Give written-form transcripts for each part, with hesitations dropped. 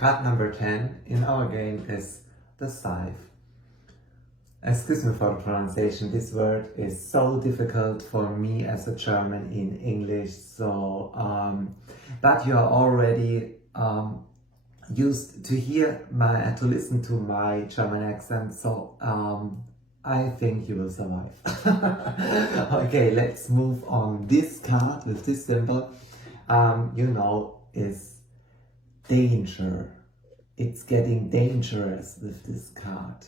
Card number 10 in our game is the Scythe. Excuse me for the pronunciation, this word is so difficult for me as a German in English, so but you are already used to to listen to my German accent, so I think you will survive. Okay, let's move on. This card with this symbol, you know, is danger. It's getting dangerous with this card.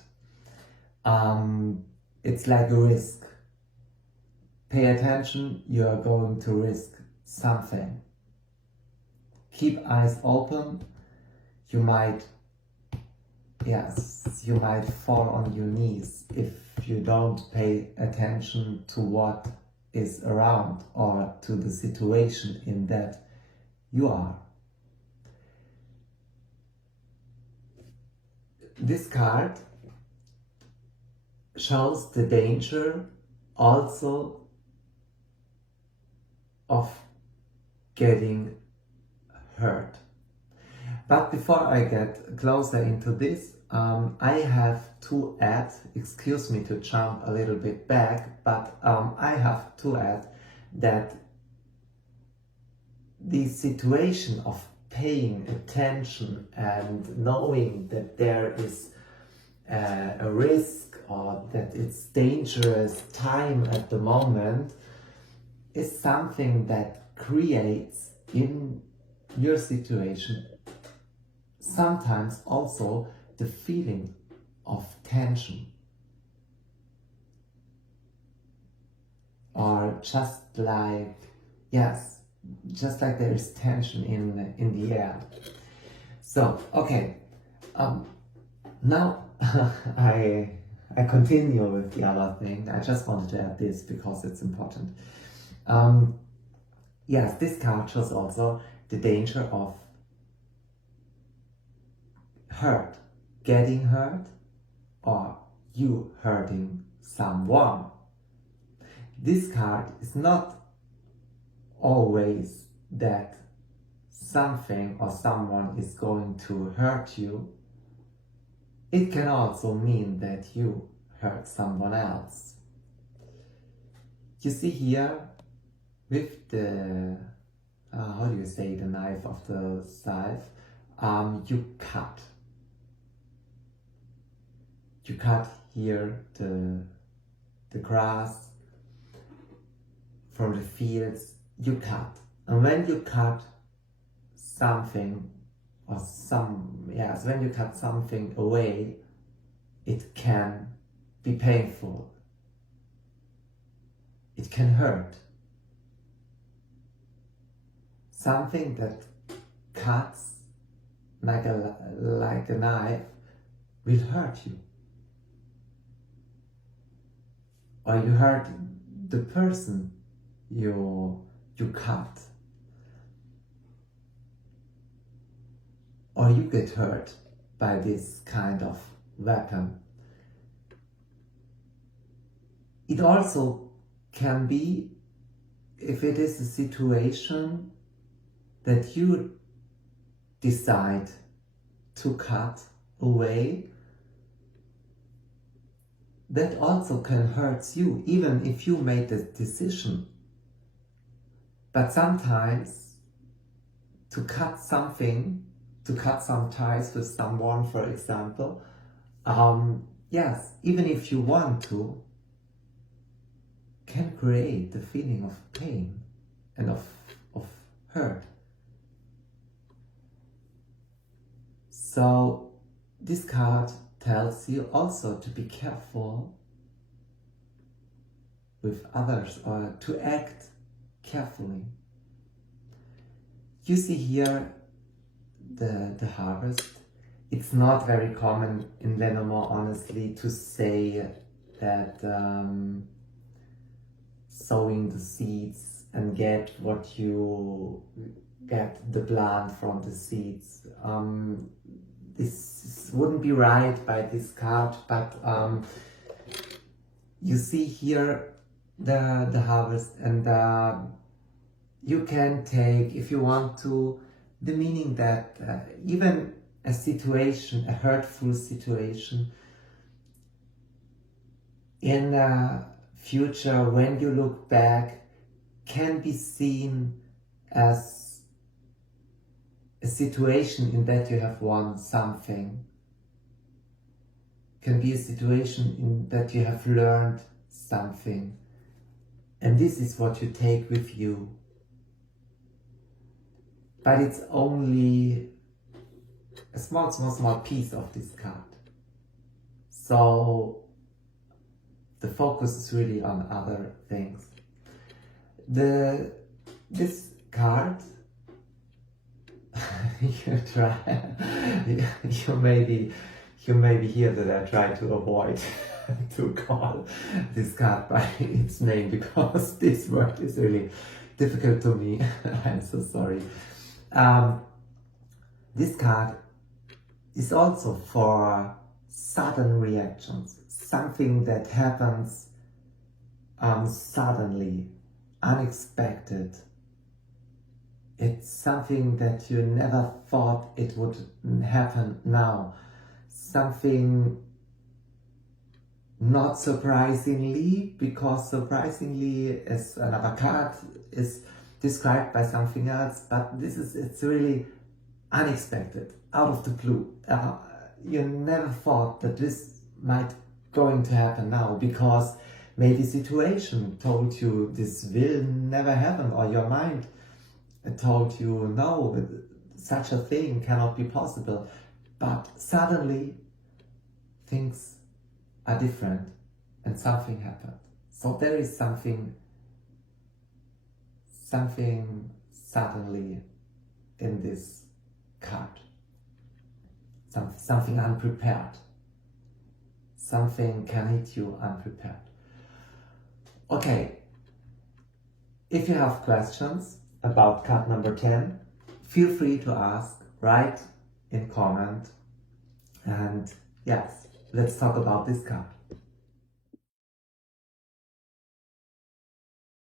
It's like a risk. Pay attention, you are going to risk something. Keep eyes open. You might fall on your knees if you don't pay attention to what is around or to the situation in that you are. This card shows the danger also of getting hurt. But before I get closer into this, I have to add, excuse me to jump a little bit back, but I have to add that the situation of paying attention and knowing that there is a risk or that it's dangerous time at the moment is something that creates in your situation sometimes also the feeling of tension, or just like there is tension in the air. So okay, now I continue with the other thing. I just wanted to add this because it's important. Yes, this card shows also the danger of hurt, getting hurt, or you hurting someone. This card is not always that something or someone is going to hurt you. It can also mean that you hurt someone else. You see here with the, how do you say, the knife of the scythe, you cut. You cut here the grass from the fields, you cut. And when you cut something when you cut something away, it can be painful. It can hurt. Something that cuts like a knife will hurt you. Or you hurt the person you cut. Or you get hurt by this kind of weapon. It also can be, if it is a situation that you decide to cut away, that also can hurt you, even if you made the decision. But sometimes to cut something, to cut some ties with someone, for example, even if you want to, can create the feeling of pain and of hurt. So this card tells you also to be careful with others, or to act carefully. You see here the harvest. It's not very common in Lenormand, honestly, to say that sowing the seeds and get the plant from the seeds. This wouldn't be right by this card, but you see here the harvest, and you can take, if you want to, the meaning that even a situation, a hurtful situation, in the future, when you look back, can be seen as a situation in that you have won something. Can be a situation in that you have learned something. And this is what you take with you. But it's only a small piece of this card. So the focus is really on other things. This card, you maybe hear that I try to avoid to call this card by its name, because this word is really difficult to me. I'm so sorry. This card is also for sudden reactions, something that happens suddenly, unexpected. It's something that you never thought it would happen now. Something not surprisingly, because surprisingly is another card, is described by something else, but it's really unexpected, out of the blue. You never thought that this might going to happen now, because maybe situation told you this will never happen, or your mind told you no, such a thing cannot be possible. But suddenly things are different and something happened. So there is something suddenly in this card. Something unprepared. Something can hit you unprepared. Okay, if you have questions about card number 10, feel free to ask, write in comment, and yes, let's talk about this card.